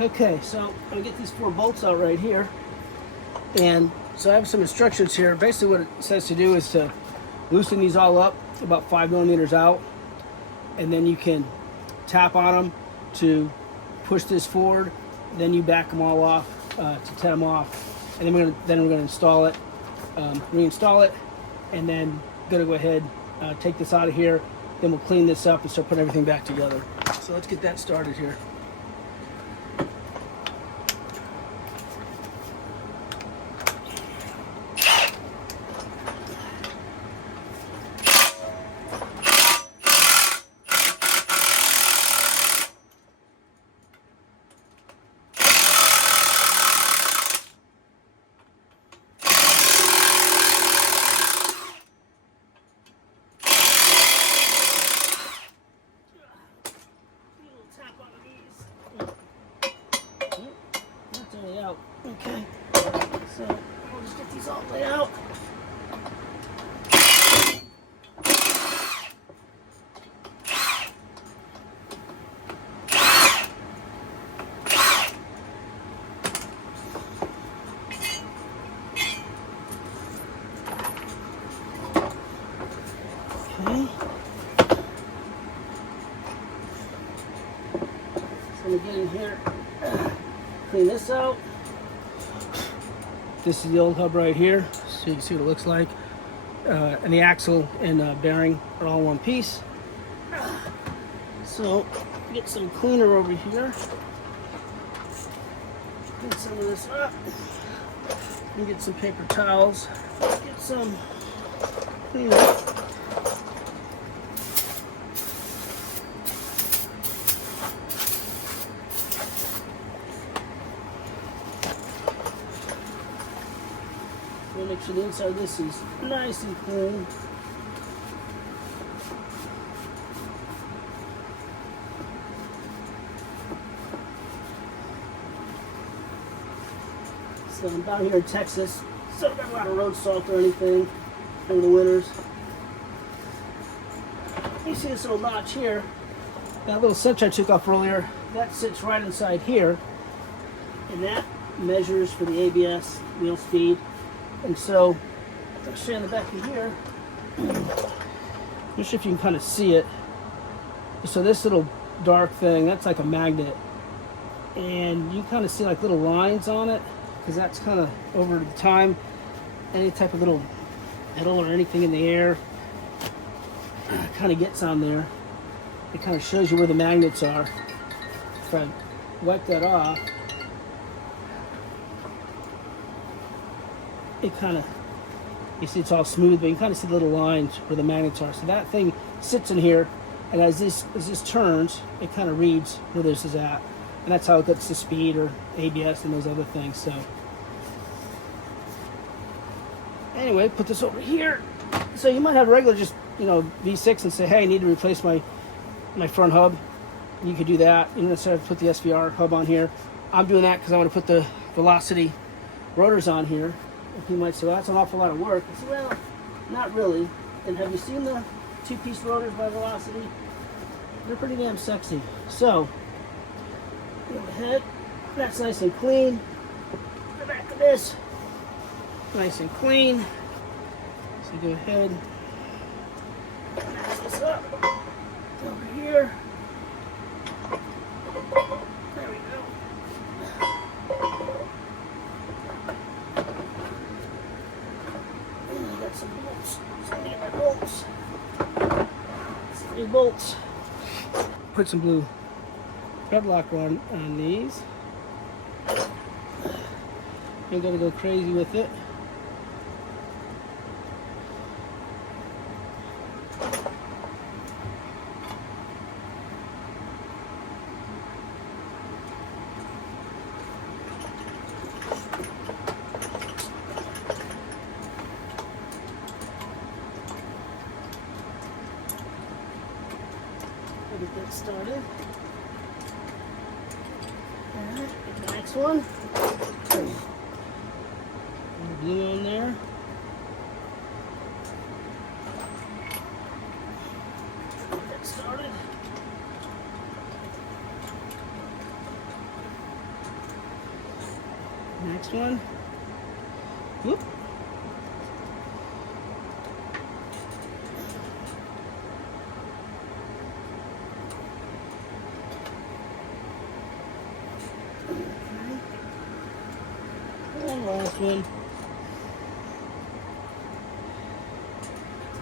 Okay, so I'm gonna get these 4 bolts out right here. And so I have some instructions here. Basically what it says to do is to loosen these all up about 5 millimeters out. And then you can tap on them to push this forward. Then you back them all off to 10 them off. And then we're gonna install it, reinstall it. And then gonna go ahead, take this out of here. Then we'll clean this up and start putting everything back together. So let's get that started here. Out. Okay, so I'll just get these all laid out. Okay. So I'm gonna get in here, clean this out. This is the old hub right here, so you can see what it looks like. And the axle and bearing are all one piece. So get some cleaner over here. Clean some of this up. And get some paper towels. Get some cleaner. Make sure the inside of this is nice and clean. So I'm down here in Texas, so I don't got a lot of road salt or anything over the winters. You see this little notch here, that little cinch I took off earlier, that sits right inside here, and that measures for the ABS wheel speed. And so, I'll show you in the back of here. Just if you can kind of see it. So this little dark thing, that's like a magnet. And you kind of see like little lines on it, because that's kind of over the time, any type of little metal or anything in the air kind of gets on there. It kind of shows you where the magnets are. If I wipe that off, it kind of, you see it's all smooth, but you kind of see the little lines where the magnets are. So that thing sits in here, and as this turns, it kind of reads where this is at. And that's how it gets the speed or ABS and those other things. So anyway, put this over here. So you might have regular just, V6 and say, hey, I need to replace my front hub. You could do that. You don't necessarily have to put the SVR hub on here. I'm doing that because I want to put the Velocity rotors on here. You might say, well, that's an awful lot of work. I say, well, not really. And have you seen the 2-piece rotors by Velocity? They're pretty damn sexy. So, go ahead. That's nice and clean. The back of this, nice and clean. So go ahead. Match this up. Over here. There we go. Some bolts. So I need my bolts. 3 bolts. Put some blue thread locker on these. I'm gonna go crazy with it. Get that started. Alright, get the next one. Blue on there. Get that started. Next one. Whoop. And last one.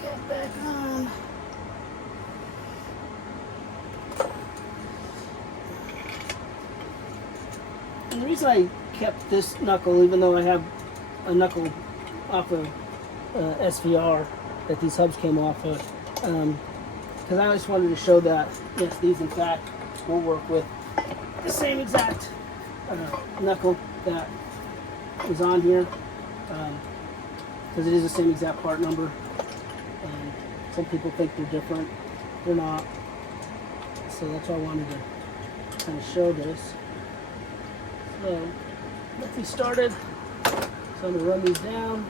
Get back on. And the reason I kept this knuckle, even though I have a knuckle off of SVR that these hubs came off of, because I just wanted to show that, yes, these in fact will work with the same exact knuckle that is on here, because it is the same exact part number, and some people think they're different. They're not. So that's why I wanted to kind of show this. So let's get started. So I'm going to run these down.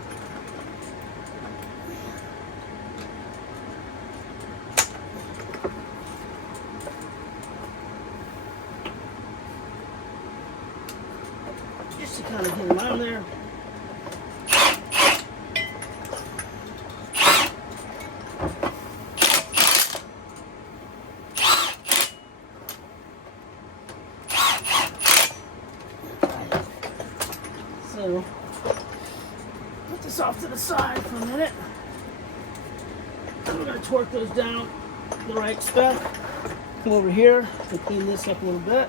Just to kind of get them on there. So, put this off to the side for a minute. We're going to torque those down the right spec. Come over here and clean this up a little bit.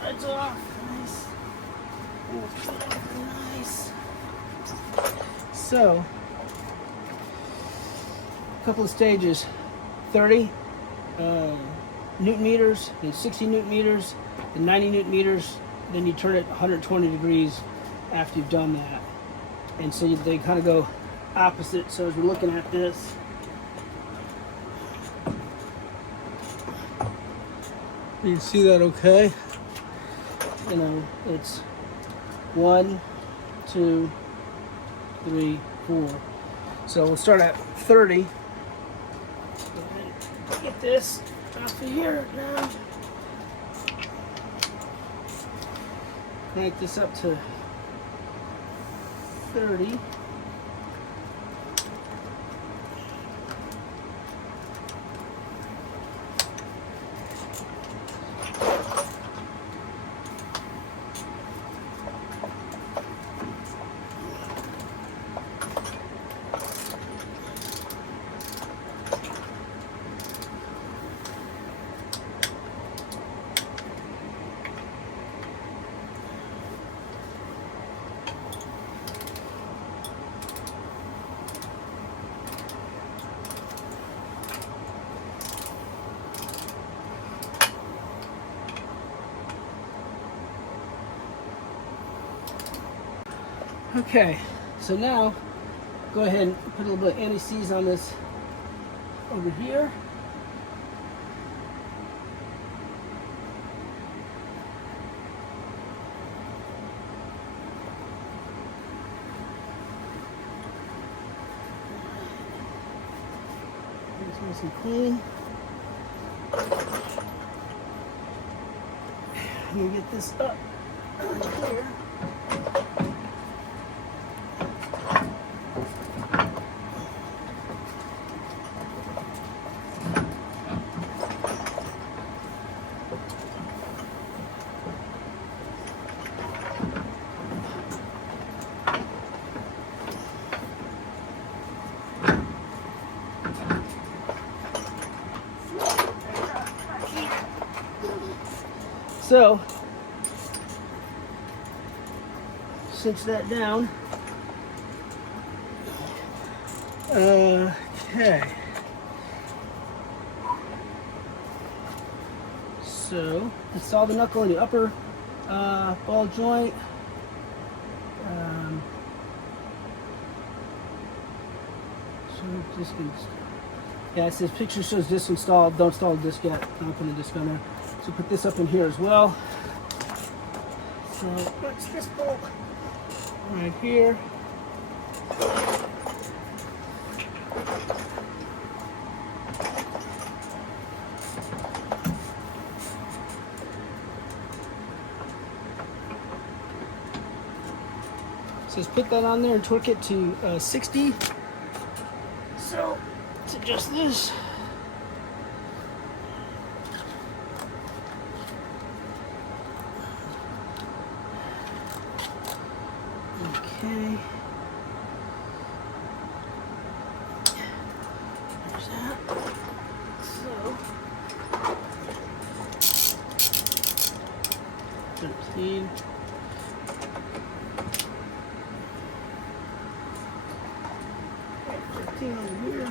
Threads off, nice. Nice. So, a couple of stages: 30 newton meters, then 60 newton meters, then 90 newton meters. Then you turn it 120 degrees after you've done that, and so they kind of go opposite. So as we're looking at this. You can see that okay? You know, it's 1, 2, 3, 4. So we'll start at 30. Get this off of here now. Crank this up to 30. Okay, so now go ahead and put a little bit of anti-seize on this over here. It's nice and clean. I'm gonna get this up here. So, cinch that down. Okay. So, install the knuckle in the upper ball joint. Yeah, it says picture shows disc installed. Don't install the disc yet. I'll put the disc on there. So put this up in here as well. So what's this bolt right here? It says put that on there and torque it to 60. So let's adjust this. Okay. There's that. So 13. Over here.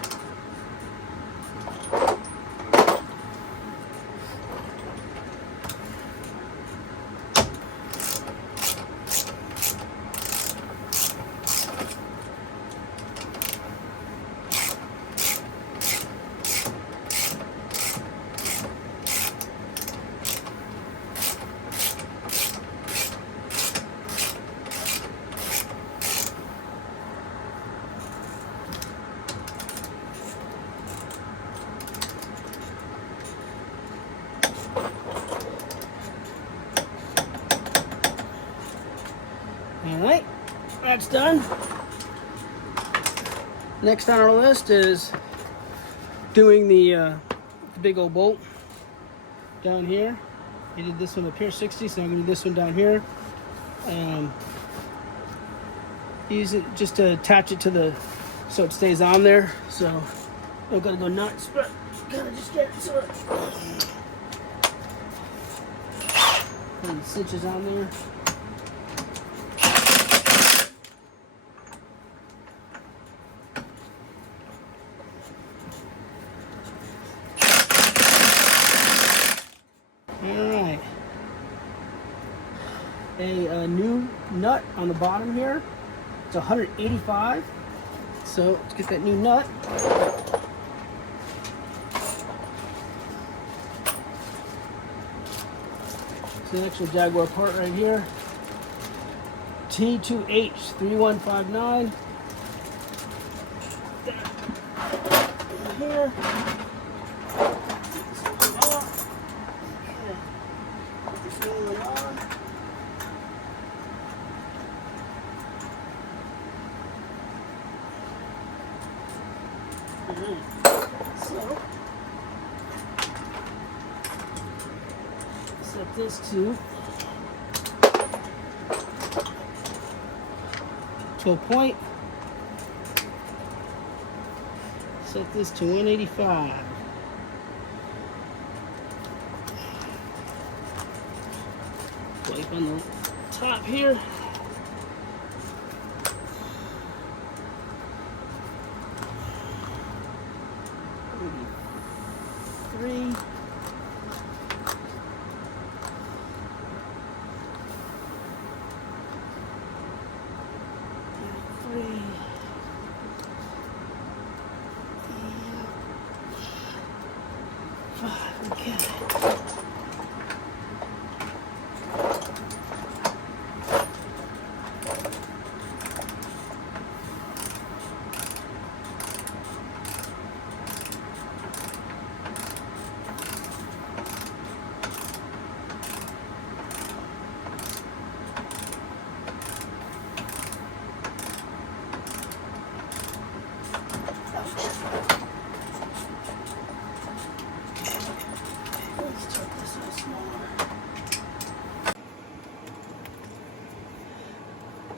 Alright, that's done. Next on our list is doing the big old bolt down here. I did this one up here, 60, so I'm going to do this one down here. Use it just to attach it to the, so it stays on there. So I'm going to go nuts, but gotta just get it so it, and the cinches on there. Alright, a new nut on the bottom here. It's 185, so let's get that new nut. It's an actual Jaguar part right here. T2H3159. Here. So, set this to 12 point. Set this to 185. Wipe on the top here. Three. Five. Okay.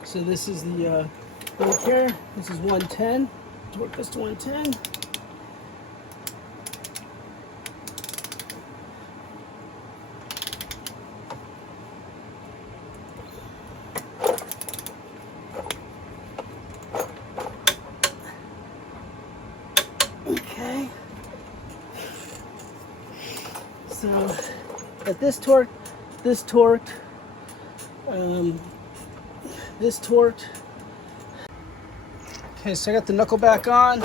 So this is the right here. This is 110. Torque this to 110. Okay. So at this torque, this torqued. This torqued. Okay, so I got the knuckle back on.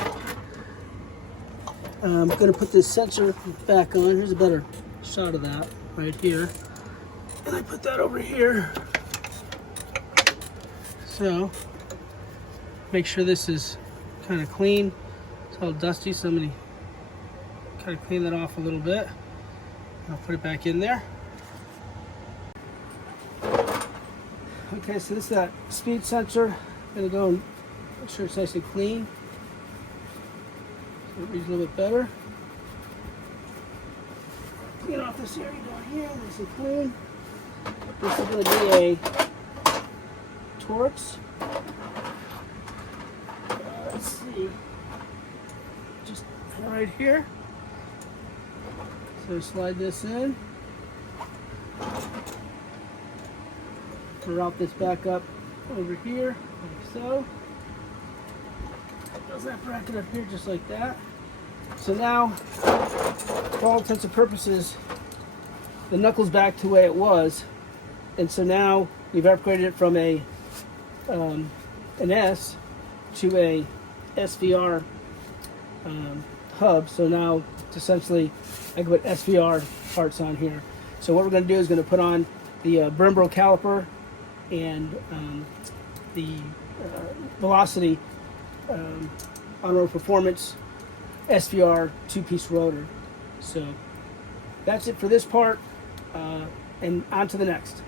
I'm going to put this sensor back on. Here's a better shot of that right here. And I put that over here. So, make sure this is kind of clean. It's all dusty, so I'm going to kind of clean that off a little bit. I'll put it back in there. Okay, so this is that speed sensor. I'm going to go and make sure it's nice and clean. So it reads a little bit better. Clean off this area down here, nice and clean. This is going to be a Torx. Let's see. Just right here. So slide this in. Route this back up over here, like so. Does that bracket up here just like that. So now, for all intents and purposes, the knuckle's back to the way it was, and so now we've upgraded it from an S to a SVR hub. So now it's essentially I can put SVR parts on here. So what we're going to do is going to put on the Brembo caliper and the Velocity on-road performance SVR 2-piece rotor. So that's it for this part, and on to the next.